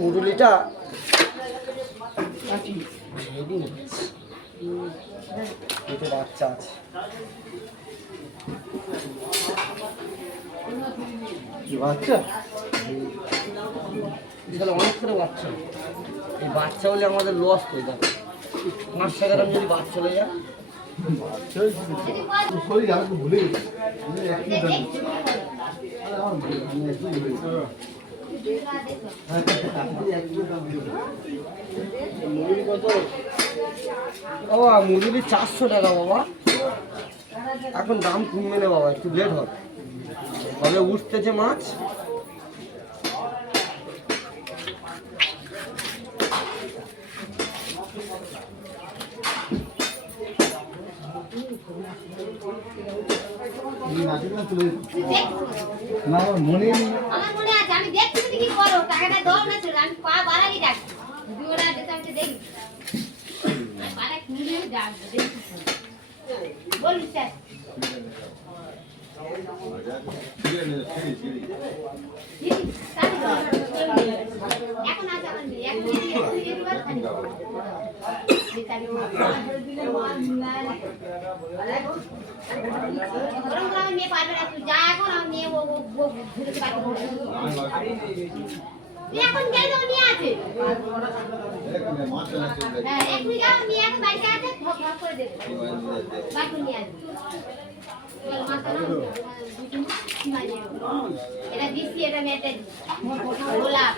মুরুলিটা এতে বাচ্চা আছে। বাচ্চা তাহলে অনেক করে বাচ্চা, এই বাচ্চা হলে আমাদের লস হয়ে যাবে। 5 টাকার যদি বাচ্চা হয়ে যায় শরীর আমাকে ভুলে গেছি। বাবা মুরগি 400 টাকা বাবা, এখন দাম কমবে না বাবা, একটু লেট হবে। তবে উঠতেছে মাছ। না আমার মনে নেই। আমার মনে আছে, আমি দেখছি তুমি কি করো, টাকাটা দাও না ছিল, আমি পা বাড়ালি ডাক দুটো যেতে আমি দেখি পারে নিয়ে ডাক দেখি বলি স্যার এখন আছে আমার মেয়ে এখন দিয়ে দিবা খালি গরম করে আমি মেয়ে পারবে না, তুই যা এখন আমি মেয়ে ও ঘুরে পারবে তুই এখন গেলে তো নিয়ে আছে হ্যাঁ 1 মিনিট আমি নিয়ে এখন বাইরে আছে ভাগ ভাগ করে দেব বাকি নিয়ে আসবে এটা দিছি এটা মেটে গোলাপ